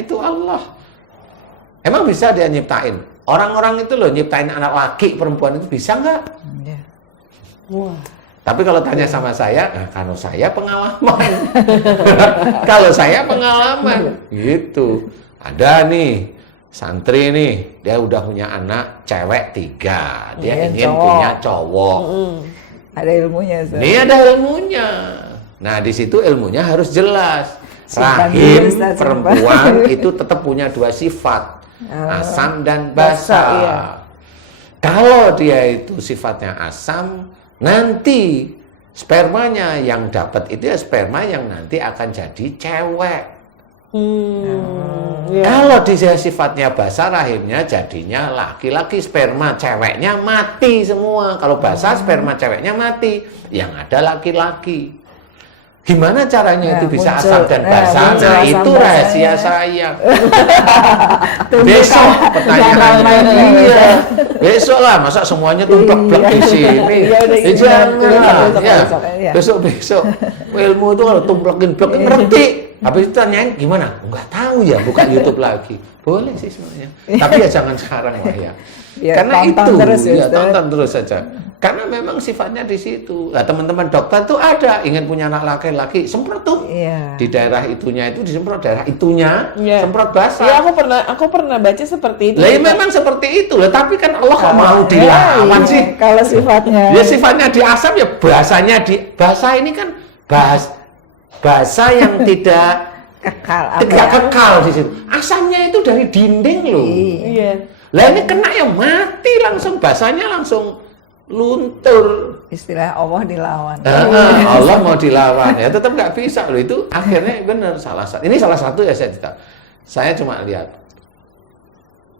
itu Allah. Emang bisa dia nyiptain? Orang-orang itu loh nyiptain anak laki, perempuan itu bisa nggak? Wah. Tapi kalau tanya sama saya, kalau saya pengalaman. Kalau saya pengalaman, gitu. Ada nih, santri nih, dia udah punya anak cewek 3. Dia ingin punya cowok. Ada ilmunya. Ini ada ilmunya. Nah, di situ ilmunya harus jelas. Rahim perempuan itu tetap punya 2 sifat. Asam dan basa. Iya. Kalau dia itu sifatnya asam, nanti spermanya yang dapat itu ya sperma yang nanti akan jadi cewek. Kalau dia sifatnya basa, rahimnya jadinya laki-laki, sperma ceweknya mati semua. Kalau basa, sperma ceweknya mati, yang ada laki-laki. Gimana caranya itu bisa asam dan basa? Nah, itu rahasia saya. Besok pertanyaannya. Iya. Besok lah, masa semuanya tumplek-plek di sini. Jangan. Ya. Besok-besok. Ilmu itu kalau tumplekin-plekin ngerti. Habis itu tanyain gimana? Enggak tahu ya, buka YouTube lagi. Boleh sih sebenarnya. Tapi ya jangan sekarang lah ya. Karena itu, tonton terus saja. Karena memang sifatnya di situ. Nah, teman-teman dokter tuh ada ingin punya anak laki-laki, semprot tuh. Di daerah itunya itu disemprot, daerah itunya semprot basah. Iya, aku pernah baca seperti itu. Lah memang seperti itu. Lah tapi kan Allah kok mau dilawan sih? Kalau sifatnya. Ya sifatnya di asam ya bahasanya di bahasa ini kan bahasa yang tidak kekal di situ. Asamnya itu dari dinding loh. Iya. Lah ini kena ya mati langsung, basahnya langsung luntur. Istilah Allah dilawan. Allah mau dilawan ya tetap nggak bisa loh, itu akhirnya benar ini salah satu ya saya cuma lihat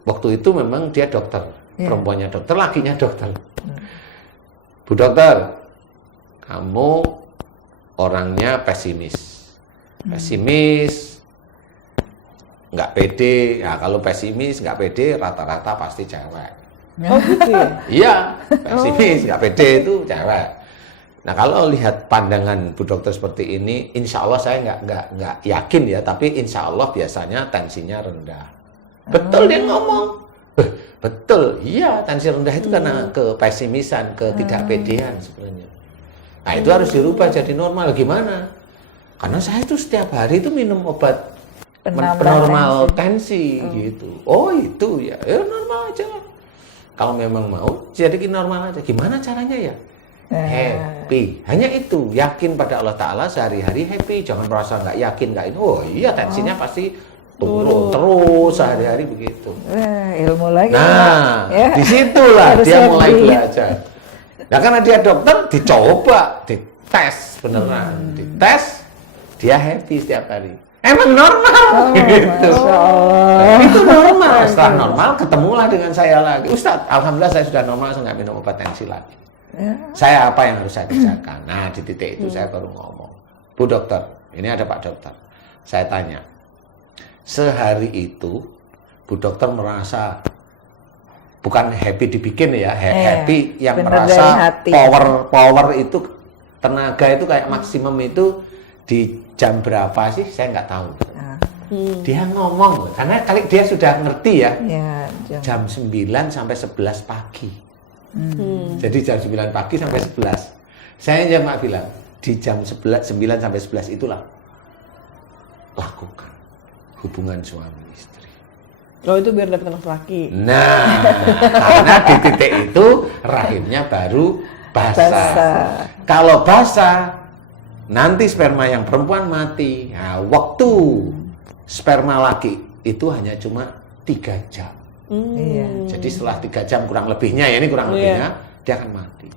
waktu itu memang dia dokter, perempuannya dokter, lakinya dokter. Bu dokter, kamu orangnya pesimis, nggak pede. Ya kalau pesimis nggak pede rata-rata pasti cewek. Oh gitu ya? Iya, pesimis, nggak pede itu cewek. Nah kalau lihat pandangan Bu Dokter seperti ini, insya Allah saya nggak yakin ya, tapi insya Allah biasanya tensinya rendah. Betul dia ngomong, betul, iya tensi rendah itu karena kepesimisan, ketidakpedean sebenarnya. Nah itu harus dirubah jadi normal. Gimana? Karena saya itu setiap hari itu minum obat penormal tensi gitu. Oh itu ya normal aja. Kalau memang mau, jadi normal aja. Gimana caranya ya? Happy. Hanya itu. Yakin pada Allah Ta'ala sehari-hari happy. Jangan merasa nggak yakin. Oh iya tensinya pasti turun terus sehari-hari begitu. Ilmu lagi. Nah, disitulah dia mulai belajar. Nah karena dia dokter, dicoba, dites beneran. Dites, dia happy setiap hari. Emang normal gitu. Itu normal. Setelah normal ketemulah dengan saya lagi. Ustadz, alhamdulillah saya sudah normal, saya nggak minum obat tensi lagi. Saya apa yang harus saya kerjakan? Nah di titik itu saya baru ngomong, Bu dokter, ini ada Pak dokter. Saya tanya, sehari itu Bu dokter merasa bukan happy dibikin ya, happy yang merasa power itu, tenaga itu kayak maksimum itu di jam berapa sih? Saya nggak tahu. Dia ngomong, karena kali dia sudah ngerti ya, jam 9 sampai 11 pagi. Jadi jam 9 pagi sampai 11. Saya cuma bilang, di jam 9 sampai 11 itulah lakukan hubungan suami istri. Oh itu biar dapat anak laki. Nah, karena di titik itu rahimnya baru basah. Kalau basah, nanti sperma yang perempuan mati. Nah, waktu sperma laki itu hanya cuma 3 jam. Jadi setelah 3 jam kurang lebihnya, ya ini kurang lebihnya, dia akan mati.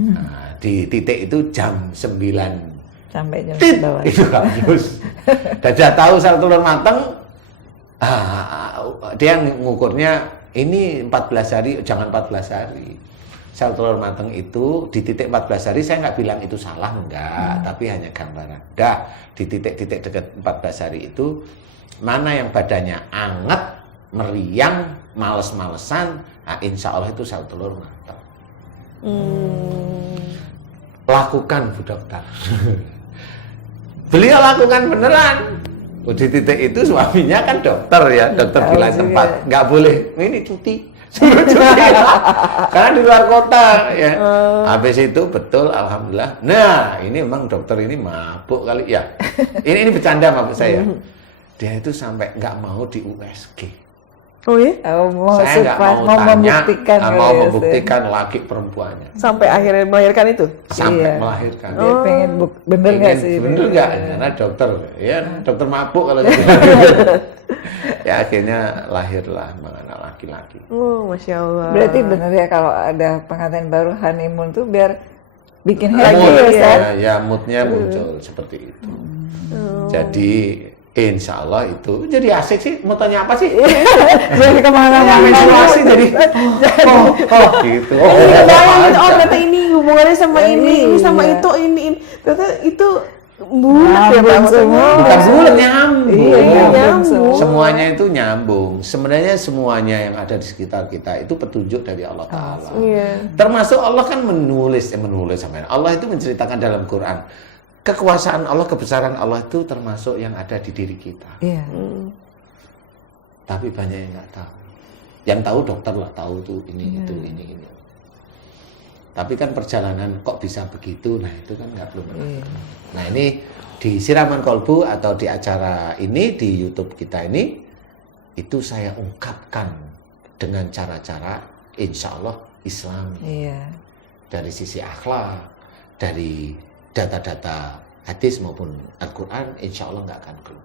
Nah, di titik itu jam 9 sampai jam itu habis. Dan dia tahu sel telur matang, dia ngukurnya ini 14 hari, jangan 14 hari. Sel telur matang itu di titik 14 hari, saya nggak bilang itu salah, enggak, tapi hanya gambaran. Dah, di titik-titik dekat 14 hari itu, mana yang badannya anget, meriang, males-malesan, nah insya Allah itu sel telur matang. Lakukan Bu dokter. Beliau lakukan beneran. Di titik itu suaminya kan dokter ya, dokter di lain tempat, nggak boleh ini cuti. Suruh cuti. Karena di luar kota ya. Habis itu betul, alhamdulillah. Nah, ini memang dokter ini mabuk kali ya. Ini bercanda maksud saya. Dia itu sampai nggak mau di USG. Oh ya? Saya nggak mau membuktikan, mau membuktikan laki perempuannya. Sampai akhirnya melahirkan itu? Sampai Iya. melahirkan. Dia pengen bener nggak sih? Bener nggak? Karena dokter, ya dokter mabuk kalau gitu. Ya akhirnya lahirlah anak laki-laki. Oh, Masya Allah. Berarti bener ya kalau ada pengantin baru honeymoon tuh biar bikin Mood, happy ya, Ustaz? ya moodnya muncul seperti itu. Jadi insya Allah itu jadi asik sih. Mau tanya apa sih? Jadi kemana-mana. Menstruasi jadi gitu. Ini bayangin, oh ternyata ini hubungannya sama ini sama Iya. itu, ini. Ternyata itu bulat ya Pak. Nyambung Maksudnya. semua. Bukan bulan, nyambung. Iya, nyambung semua. Semuanya itu nyambung. Sebenarnya semuanya yang ada di sekitar kita itu petunjuk dari Allah Ta'ala. Iya. Termasuk Allah kan menulis sama Allah itu menceritakan dalam Quran. Kekuasaan Allah, kebesaran Allah itu termasuk yang ada di diri kita. Iya. Tapi banyak yang nggak tahu. Yang tahu dokter lah, tahu tuh ini, itu, ini. Tapi kan perjalanan kok bisa begitu, nah itu kan nggak belum pernah. Nah ini di Siraman Kolbu atau di acara ini, di YouTube kita ini, itu saya ungkapkan dengan cara-cara insya Allah Islami. Iya. Dari sisi akhlak, dari data-data hadis maupun Al-Quran, insya Allah nggak akan keluar.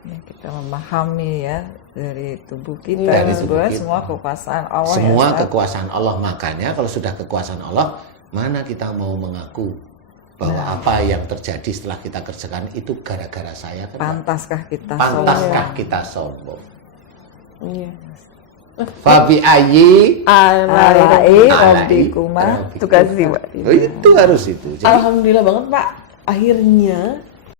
Ya, kita memahami ya dari tubuh kita, Dari tubuh bahwa kita. semua kekuasaan Allah. Semua ya, Ustaz? kekuasaan Allah, makanya kalau sudah kekuasaan Allah, mana kita mau mengaku bahwa apa yang terjadi setelah kita kerjakan itu gara-gara saya kan? Pantaskah kita? Pantaskah kita sombong? Iya. Fabi ayi Alai Rabbikuma Itu kasih Pak. itu harus itu. Jadi, Alhamdulillah banget Pak. Akhirnya